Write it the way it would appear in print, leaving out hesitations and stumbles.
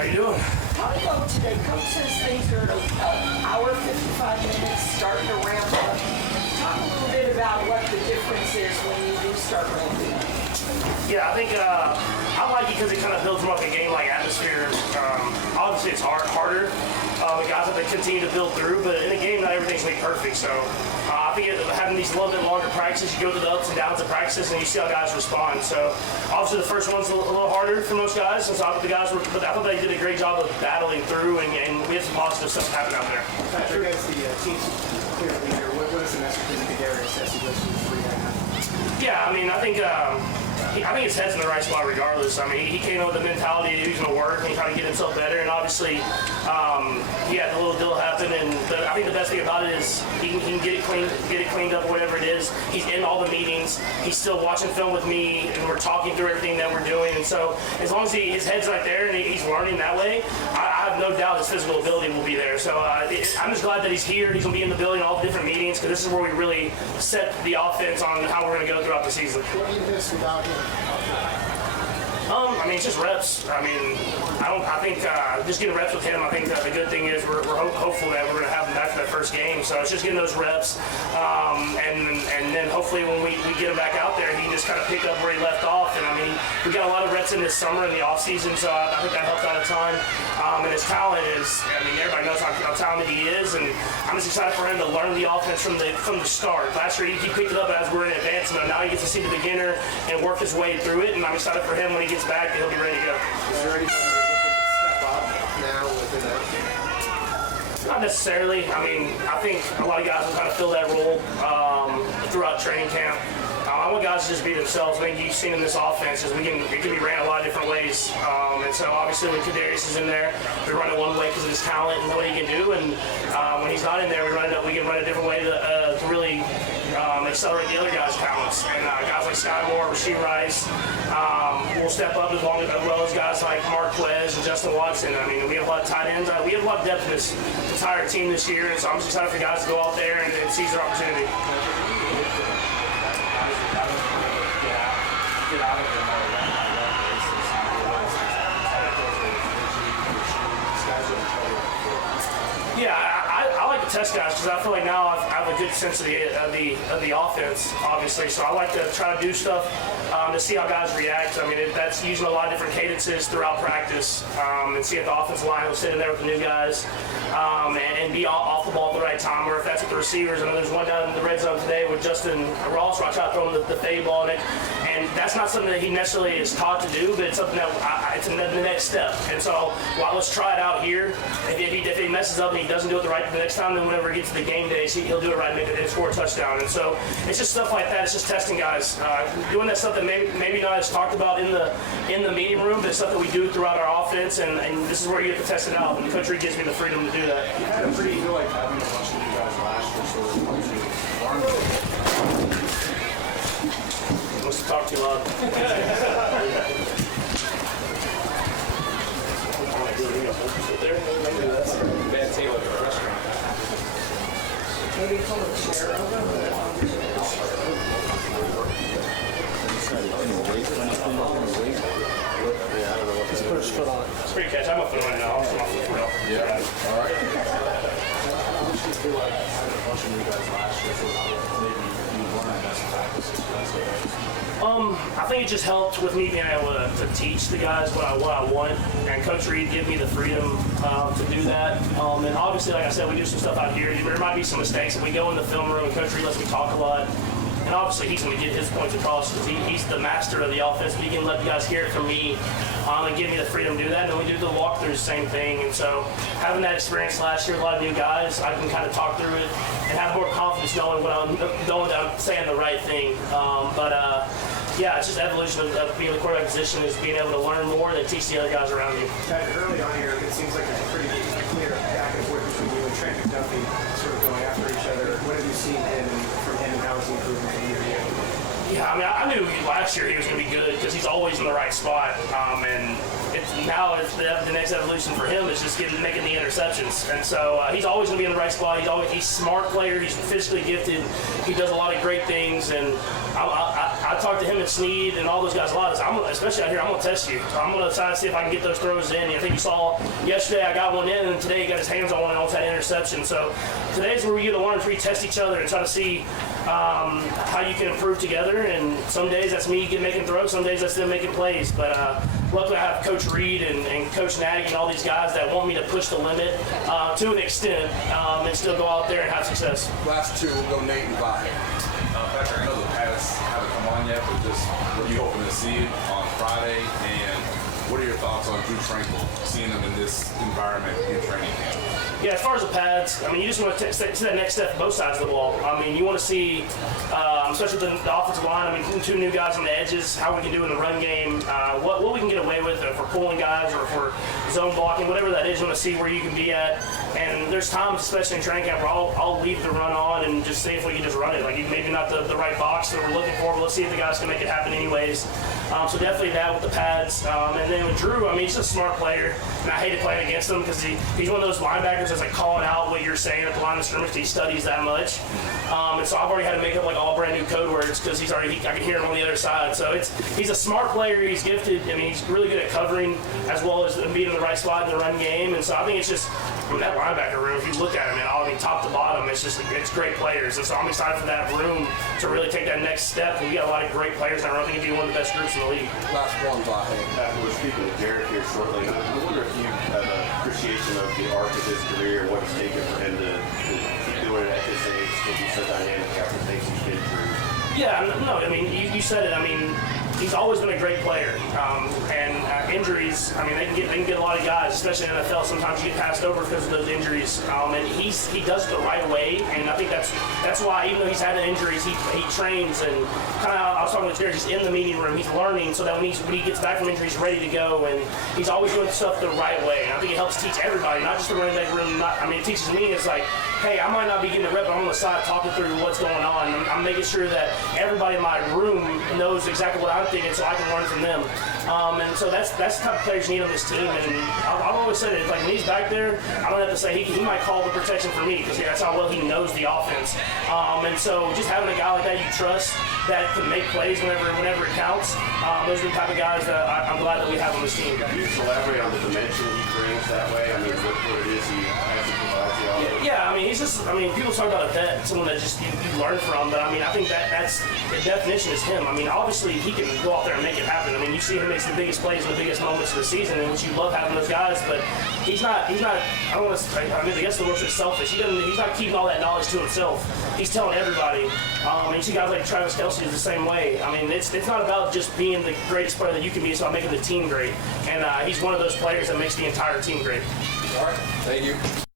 How you doing? How do you go today? Coach says things are at an hour, 55 minutes, starting to ramp up. Talk a little bit about what the difference is when you do start ramping up. Yeah, I think I like it because it kind of builds more like a game-like atmosphere. Obviously, it's harder. The guys have to continue to build through, but in a game, not everything's made perfect. So I think having these a little bit longer practices, you go through the ups and downs of practices, and you see how guys respond. So obviously, the first one's a little harder for most guys, and so I thought I thought they did a great job of battling through, and we had some positive stuff happen out there. Patrick, as the team's clear leader, what is the message to Kadarius as he goes through the 3.5? Yeah, I mean, I think his head's in the right spot regardless. I mean, he came up with the mentality that he was going to work and try to get himself better, and obviously he had the little deal happen. And I think the best thing about it is he can get it cleaned up, whatever it is. He's in all the meetings. He's still watching film with me, and we're talking through everything that we're doing. And so as long as his head's right there and he's learning that way, I have no doubt his physical ability will be there. So I'm just glad that he's here. He's going to be in the building, all the different meetings, because this is where we really set the offense on how we're going to go throughout the season. What do you miss without him? I mean, it's just reps. I mean, I think just getting reps with him, I think that the good thing is we're hopeful that we're going to have him back for that first game. So it's just getting those reps. And then hopefully when we get him back out there, he can just kind of pick up where he left off. And I mean, we got a lot of reps in this summer in the offseason, so I think that helped out a ton. And his talent is, I mean, everybody knows how talented he is. And I'm just excited for him to learn the offense from the start. Last year, he picked it up as we're in advance. And now he gets to see the beginner and work his way through it. And I'm excited for him when he gets back, he'll be ready to go. Is there anybody you're looking to step up now within that team? Not necessarily. I mean, I think a lot of guys will kind of fill that role throughout training camp. I want guys to just be themselves. I think you've seen in this offense is it can be ran a lot of different ways. And so obviously when Kadarius is in there, we run it one way because of his talent and what he can do. And when he's not in there, we can run a different way to really accelerate the other guys' talents. And guys like Sky Moore, Rasheed Rice will step up as well as guys like Marquez and Justin Watson. I mean, we have a lot of tight ends. We have a lot of depth in this entire team this year. And so I'm just excited for guys to go out there and seize their opportunity. Yeah, I like to test guys because I feel like now I have a good sense of the offense, obviously. So I like to try to do stuff to see how guys react. I mean, that's using a lot of different cadences throughout practice and see if the offensive line will sit in there with the new guys and be off the ball at the right time. Or if that's with the receivers. I know there's one down in the red zone today with Justin Ross where I try to throw him the fade ball in it. And that's not something that he necessarily is taught to do, but it's something that it's the next step. And so, let's try it out here. If he messes up and he doesn't do it the next time, then whenever it gets to the game days, he'll do it right and score a touchdown. And so, it's just stuff like that. It's just testing guys, doing that stuff that maybe not as talked about in the meeting room, but it's stuff that we do throughout our offense. And this is where you get to test it out. And the country gives me the freedom to do that. I feel like having a bunch of you guys last year, so it's going to learn. Must talk too loud. Bad table at the restaurant. Maybe pull a chair over. Let's put his foot on. It's pretty catch. I'm up there right now. I'm off the foot. Yeah. All right. How much do you feel like having a bunch of you guys last year, maybe you learned best practices? I think it just helped with me being able to teach the guys what I want, and Coach Reed gave me the freedom to do that. And obviously, like I said, we do some stuff out here. There might be some mistakes, and we go in the film room, and Coach Reed lets me talk a lot. And obviously, he's going to get his points across because he's the master of the offense. But he can let the guys hear it from me and give me the freedom to do that. And then we do the walkthroughs, same thing. And so having that experience last year, a lot of new guys, I can kind of talk through it and have more confidence knowing that I'm saying the right thing. Yeah, it's just evolution of being in the quarterback position is being able to learn more than teach the other guys around you. Patrick, early on here, it seems like a pretty clear back and forth between you and Trent McDuffie sort of going after each other. What have you seen from him and how is he improving from year to year? Yeah, I mean, I knew last year he was going to be good because he's always in the right spot. And now the next evolution for him is just making the interceptions. And so he's always going to be in the right spot. He's a smart player. He's physically gifted. He does a lot of great things. And I talked to him and Snead and all those guys a lot. Especially out here, I'm going to test you. So I'm going to try to see if I can get those throws in. I think you saw yesterday I got one in, and today he got his hands on one and almost had an interception. So today's where we get to learn, we test each other and try to see how you can improve together. And some days that's me making throws, some days that's them making plays. But luckily I have Coach Reed and Coach Nagy and all these guys that want me to push the limit to an extent and still go out there and have success. Last two, we'll go Nate and Vi. Patrick, I know the Pats haven't come on yet, but just what are you hoping to see on Friday? And what are your thoughts on Drew Tranquil, seeing them in this environment in training camp? Yeah, as far as the pads, I mean, you just want to see that next step both sides of the ball. I mean, you want to see, especially the offensive line, I mean, two new guys on the edges, how we can do in the run game, what we can get away with if we're pulling guys or if we're zone blocking, whatever that is, you want to see where you can be at. And there's times, especially in training camp, where I'll leave the run on and just see if we can just run it. Like, maybe not the right box that we're looking for, but let's see if the guys can make it happen anyways. So definitely that with the pads. And then with Drew, I mean, he's a smart player, and I hated playing against him because he's one of those linebackers that's like calling out what you're saying at the line of scrimmage. He studies that much. And so I've already had to make up like all brand new code words because I can hear him on the other side. So he's a smart player. He's gifted. I mean, he's really good at covering as well as being in the right spot in the run game. And so I think it's just, I mean, that linebacker room, if you look at him, I mean, top to bottom, it's great players. And so I'm excited for that room to really take that next step. And we got a lot of great players, and I think it'd be one of the best groups in the league. Last one, Vi. We're speaking to Derek here shortly. I wonder if you have an appreciation of the arc of his career, what it's taken for him to keep doing it at this age, to be so dynamic after things he's been through. Yeah, no, I mean, you said it. I mean, he's always been a great player. And injuries, I mean, they can get a lot of guys, especially in the NFL. Sometimes you get passed over because of those injuries. And he does it the right way. And I think that's why, even though he's had the injuries, he trains and kind of, I was talking with Derek, he's in the meeting room, he's learning so that when he gets back from injury, he's ready to go. And he's always doing stuff the right way. And I think it helps teach everybody, not just the running back room. I mean, it teaches me, it's like, hey, I might not be getting a rep, but I'm on the side talking through what's going on. I'm making sure that everybody in my room knows exactly what I'm thinking so I can learn from them. And so that's the type of players you need on this team. And I've always said it, like when he's back there, I don't have to say he might call the protection for me because that's how well he knows the offense. And so just having a guy like that you trust that can make plays whenever it counts, those are the type of guys that I'm glad that we have on this team. Can you just elaborate on the dimension he brings that way? I mean, what it is he has to provide to y'all? Yeah, I mean, people talk about a vet, someone that just you learn from, but I mean, I think that's the definition is him. I mean, obviously he can go out there and make it happen. I mean, you see him makes the biggest plays in the biggest moments of the season, and which you love having those guys, but he's not, I don't want to say, I mean, I guess the word is selfish. He's not keeping all that knowledge to himself. He's telling everybody. And you see guys like Travis Kelce is the same way. I mean, it's not about just being the greatest player that you can be, it's about making the team great. And he's one of those players that makes the entire team great. All right. Thank you.